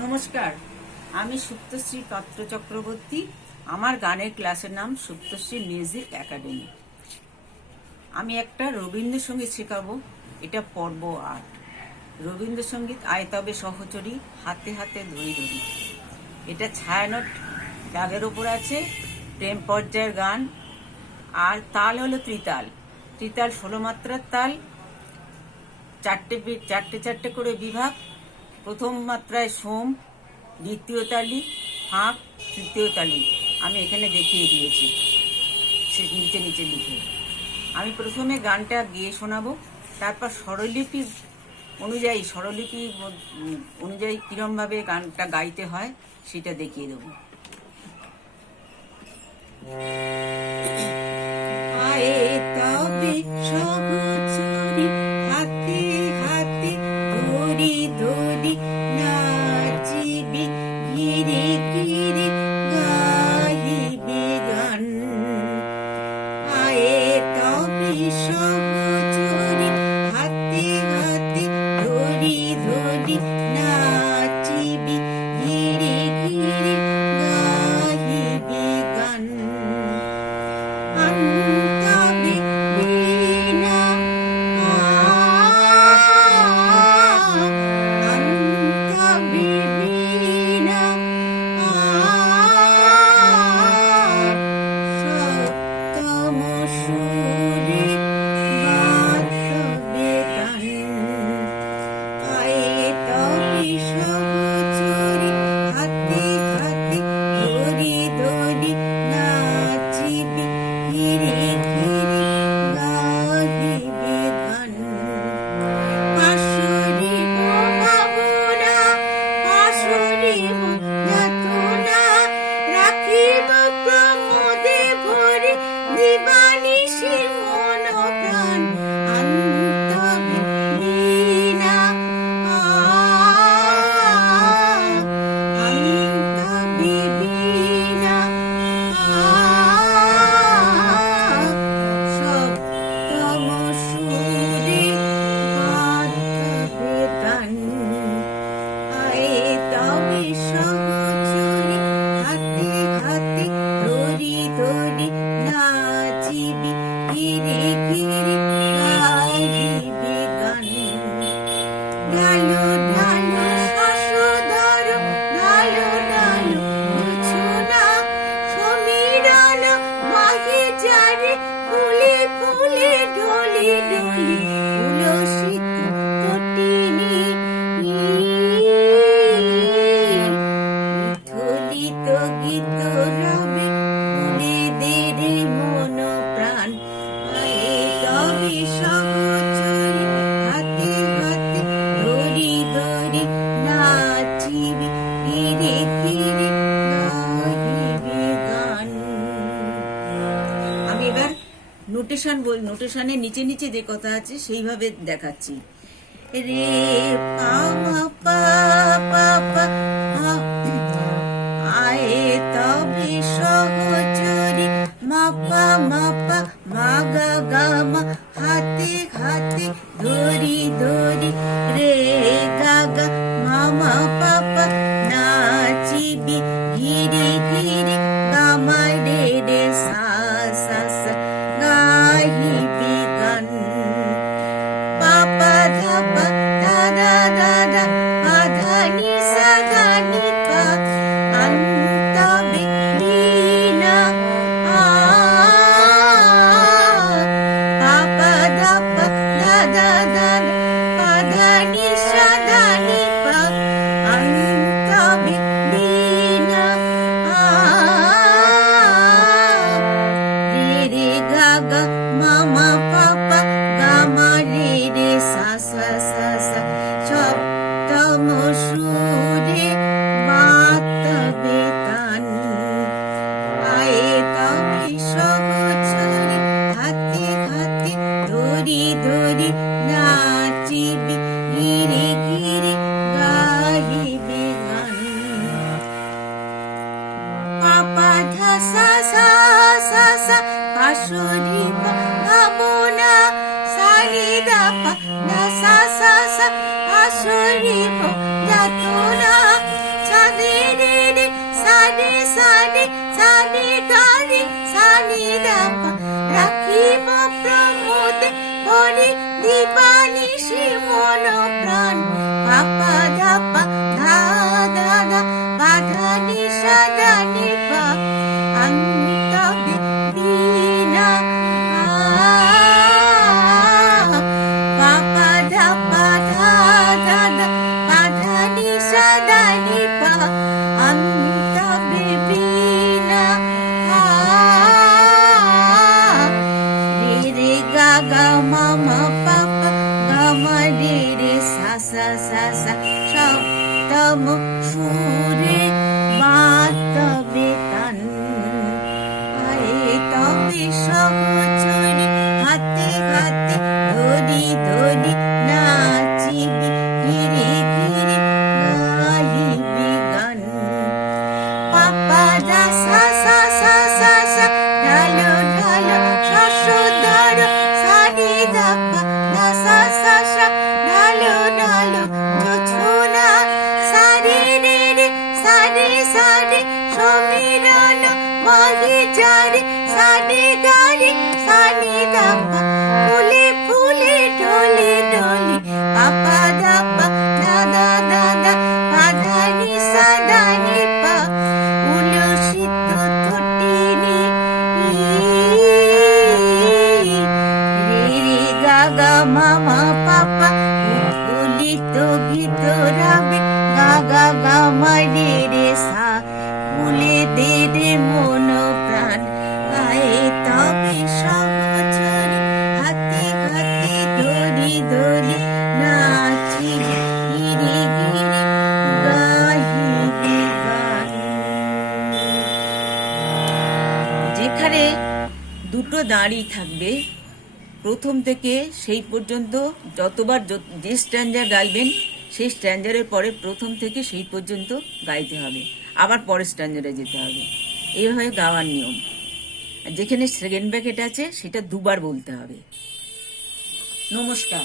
নমস্কার, আমি সুপ্তশ্রী পাত্র চক্রবর্তী। আমার গানের ক্লাসের নাম সুপ্তশ্রী মিউজিক একাডেমি। আমি একটা রবীন্দ্রসঙ্গীত শেখাবো। এটা পর্ব ৮। রবীন্দ্রসঙ্গীত আয় তবে সহচরী, হাতে হাতে ধরি ধরি। এটা ছায়ানট রাগের ওপর আছে, প্রেম পর্যায়ের গান। আর তাল হলো ত্রিতাল। ত্রিতাল ১৬ মাত্রার তাল, চারটে করে বিভাগ। প্রথম মাত্রায় সোম, দ্বিতীয় তালি ফাঁক, তৃতীয় তালি। আমি এখানে দেখিয়ে দিয়েছি সে নিচে নিচে লিখে। আমি প্রথমে গানটা গেয়ে শোনাবো, তারপর স্বরলিপি অনুযায়ী কিরমভাবে গানটা গাইতে হয় সেটা দেখিয়ে দেবো। আয়ে তবে সহচরী, হাতে হাতে ধরি ধরি, নাচিবি ঘিরে ঘিরে, গাহিবি গান। আয়ে তবে সহচরী, হাতে হাতে ধরি ধরি, নাচিবি ঘিরে ঘিরে, গাহিবি গান। আনতাবি বীণা, আনতাবি বীণা, সপ্তম সুরে বাজবে গান। আয়ে তবে সহচরী, হাতে হাতে ধরি ধরি, নাচিবি ঘিরে ঘিরে, গাহিবি গান। পাশরিব ভাবনা, পাশরিব যাতনা, রাখিব প্রমোদে ভরে, দিবানিশি মন প্রাণ। আনতাবি বীণা, আনতাবি বীণা, সপ্তম সুরে বাজবে গান। আয়ে তবে সহচরী, হাতে হাতে ধরি ধরি, নাচিবি ঘিরে ঘিরে, গাহিবি গান। ঢালো ঢালো শশধর, ঢালো ঢালো জোছনা, সমীরণ মাহে যারে, ফুলে ফুলে ঢলি ঢলি, তুলসিত তটিনী, উথলিত গীত রবে, ফুলে দেরে মন প্রাণ। আয়ে তবে সহচরী, হাতে হাতে ধরি ধরি, নাচিবি ঘিরে ঘিরে, গাহিবি গান। আমি এবার নোটেশনের নিচে নিচে যে কথা আছে সেইভাবে দেখাচ্ছি। রে পা মা পা পা পা, আয়ে তবে সহচরী, মা পা মা পা, মা গা গা মা, হাতে হাতে ধরি ধরি, রে গা গা মা মা পা পা, নাচিবি ঘিরে ঘিরে, গা মা রে রে সা সা সা, গাহিবি গান। পা পা ধা পা, ধা ধা ধা ধা, পা ধা নি সা ধা নি পা, আনতাবি বীণা, পা পা ধা পা, ধা ধা ধা ধা, পা ধা নি সা ধা নি পা, আনতাবি বীণা, রে রে গা গা মা মা পা পা, গা মা রে রে সা সা সা সা, সপ্তম সুরে বাজবে গান। আয়ে তবে সহচরী, হাতে হাতে ধরি ধরি, নাচিবি ঘিরে ঘিরে, গাহিবি গান। পা পা ধা সা সা সা সা, পাশরিব ভাবনা, সা রে দা পা, ধা সা সা সা, পাশরিব যাতনা, নি দাপা রাখিব প্রমোদে করে দিবানিশি মন প্রাণ পাপা ধাপা ধা ধা ধা বাধা নিশা দানি পা আমি তবে বিনা পাপা ধাপা ধা ধা ধা বাধা নিশা দানি পা আমি তবে বিনা রে রে গা গা মা মা পাপা গা মা রে রে সা সা সা সা সপ্তম সুরে বাতবে তান আয়ে তবে সহচরি হাতে হাতে ধরি ধরি নাচিবি ঘিরে ঘিরে গাহিবি গান পাপা দা সা সা সা সা সা ঢালো ঢালো শশধর সারি দাপা দা সা সা সা ঢালো ঢালো জোছনা সারি রে রে সারি সারি সমীরণ মহি যারে সারি গারি সানি দাপা ফুলে ফুলে ঢোলে ঢোলে পাপা দাপা দা দা দা দা বাধা নিশা দানি পা উলসিত তটিনী রে রে গা গা মা মা পাপা উৎফুল্লিত গীত রাবে গা গা গা মা রে রে সা ফুলে দে রে মন প্রাণ গায়ে তবে সহচরি হাতে হাতে ধরি ধরি নাচি গিরে গিরে গাহিবি গান। যেখানে দুটো দাঁড়ি থাকবে প্রথম থেকে সেই পর্যন্ত যতবার যে স্ট্যান্ডার গাইবেন সেই স্ট্যান্ডারের পরে প্রথম থেকে সেই পর্যন্ত গাইতে হবে, আবার পরের স্ট্যান্ডারে যেতে হবে। এইভাবে গাওয়ার নিয়ম। আর যেখানে সেকেন্ড ব্র্যাকেট আছে সেটা দুবার বলতে হবে। নমস্কার।